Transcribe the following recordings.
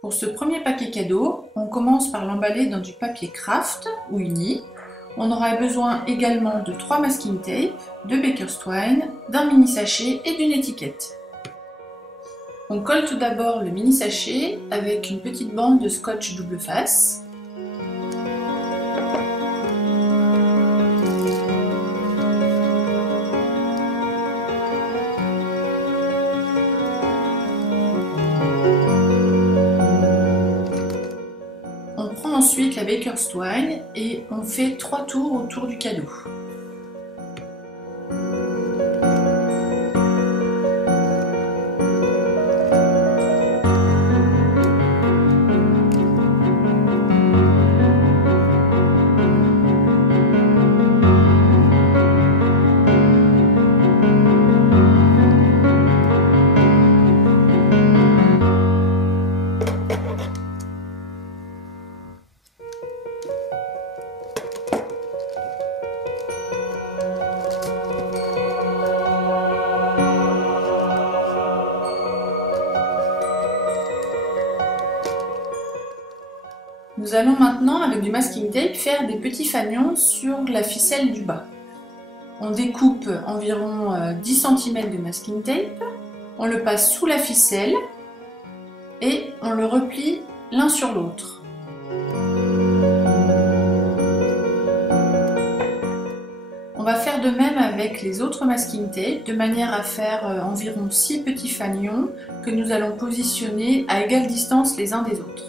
Pour ce premier paquet cadeau, on commence par l'emballer dans du papier craft ou uni. On aura besoin également de 3 masking tape, de Baker's Twine, d'un mini sachet et d'une étiquette. On colle tout d'abord le mini sachet avec une petite bande de scotch double face. On prend ensuite la Baker's Twine et on fait 3 tours autour du cadeau. Nous allons maintenant, avec du masking tape, faire des petits fanions sur la ficelle du bas. On découpe environ 10 cm de masking tape, on le passe sous la ficelle et on le replie l'un sur l'autre. On va faire de même avec les autres masking tape, de manière à faire environ 6 petits fanions que nous allons positionner à égale distance les uns des autres.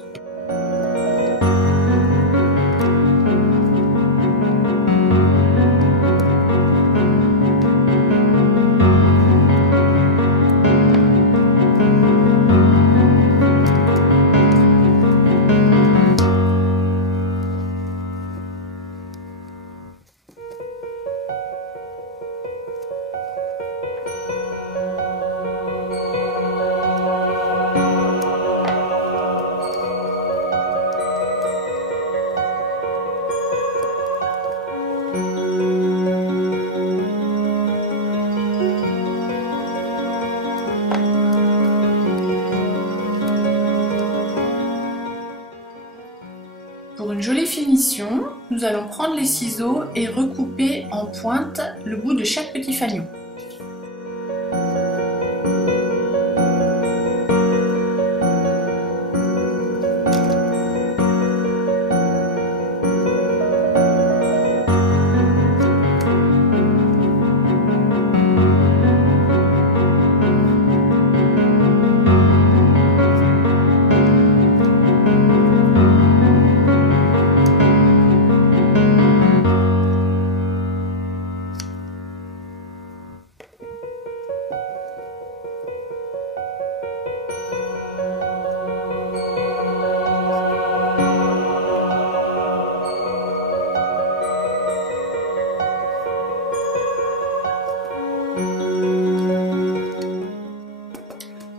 Pour une jolie finition, nous allons prendre les ciseaux et recouper en pointe le bout de chaque petit fanion.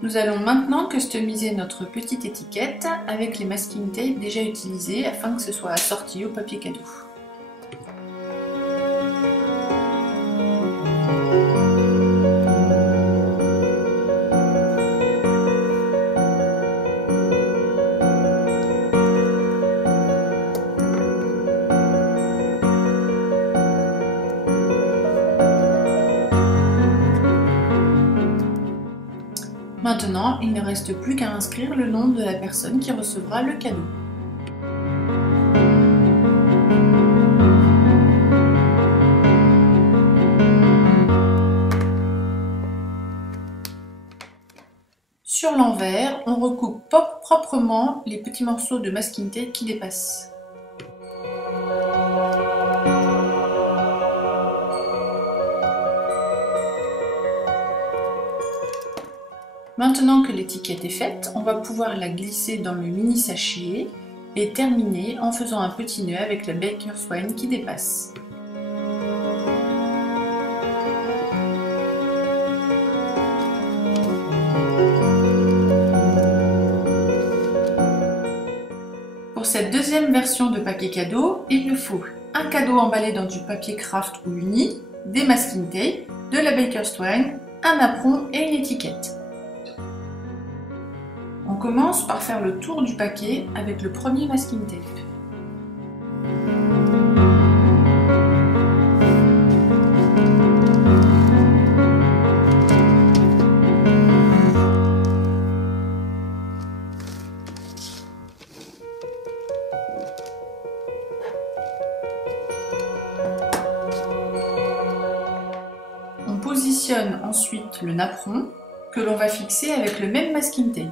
Nous allons maintenant customiser notre petite étiquette avec les masking tape déjà utilisés afin que ce soit assorti au papier cadeau. Maintenant, il ne reste plus qu'à inscrire le nom de la personne qui recevra le cadeau. Sur l'envers, on recoupe proprement les petits morceaux de masking tape qui dépassent. Maintenant que l'étiquette est faite, on va pouvoir la glisser dans le mini sachet et terminer en faisant un petit nœud avec la Baker's Twine qui dépasse. Pour cette deuxième version de paquet cadeau, il nous faut un cadeau emballé dans du papier craft ou uni, des masking tape, de la Baker's Twine, un apron et une étiquette. On On commence par faire le tour du paquet avec le premier masking tape. On positionne ensuite le napperon que l'on va fixer avec le même masking tape.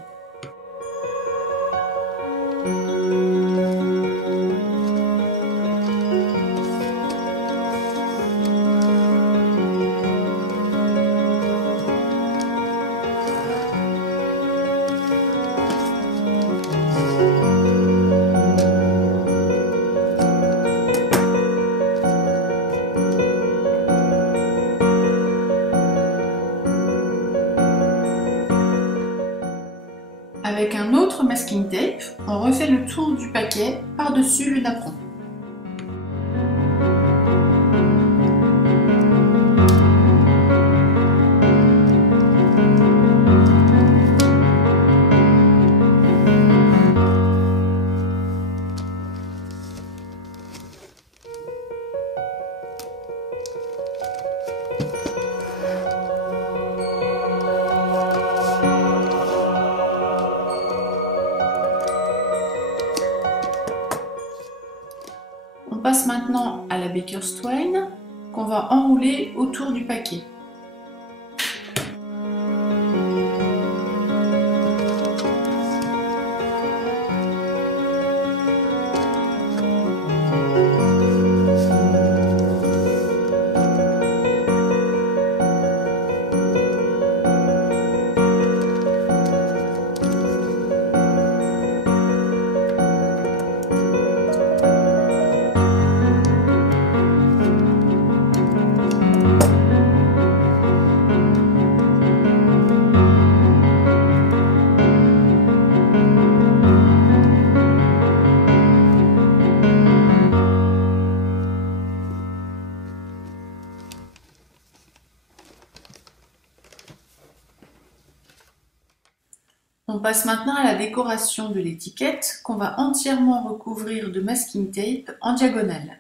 Avec un autre masking tape, on refait le tour du paquet par-dessus le napperon. On passe maintenant à la Baker's Twine qu'on va enrouler autour du paquet. On passe maintenant à la décoration de l'étiquette qu'on va entièrement recouvrir de masking tape en diagonale.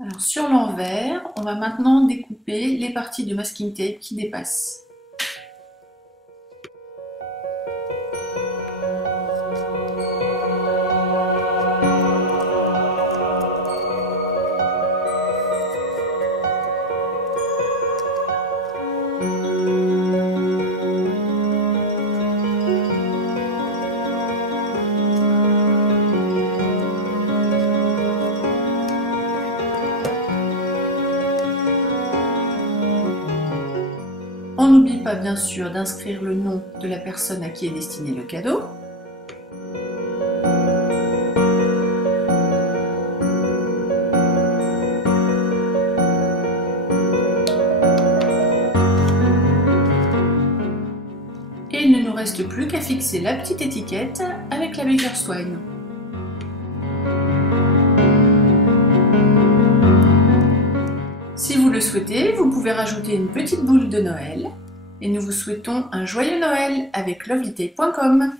Alors sur l'envers, on va maintenant découper les parties de masking tape qui dépassent. On n'oublie pas bien sûr d'inscrire le nom de la personne à qui est destiné le cadeau. Et il ne nous reste plus qu'à fixer la petite étiquette avec la Baker's Twine. Si vous le souhaitez, vous pouvez rajouter une petite boule de Noël. Et nous vous souhaitons un joyeux Noël avec lovelytape.com.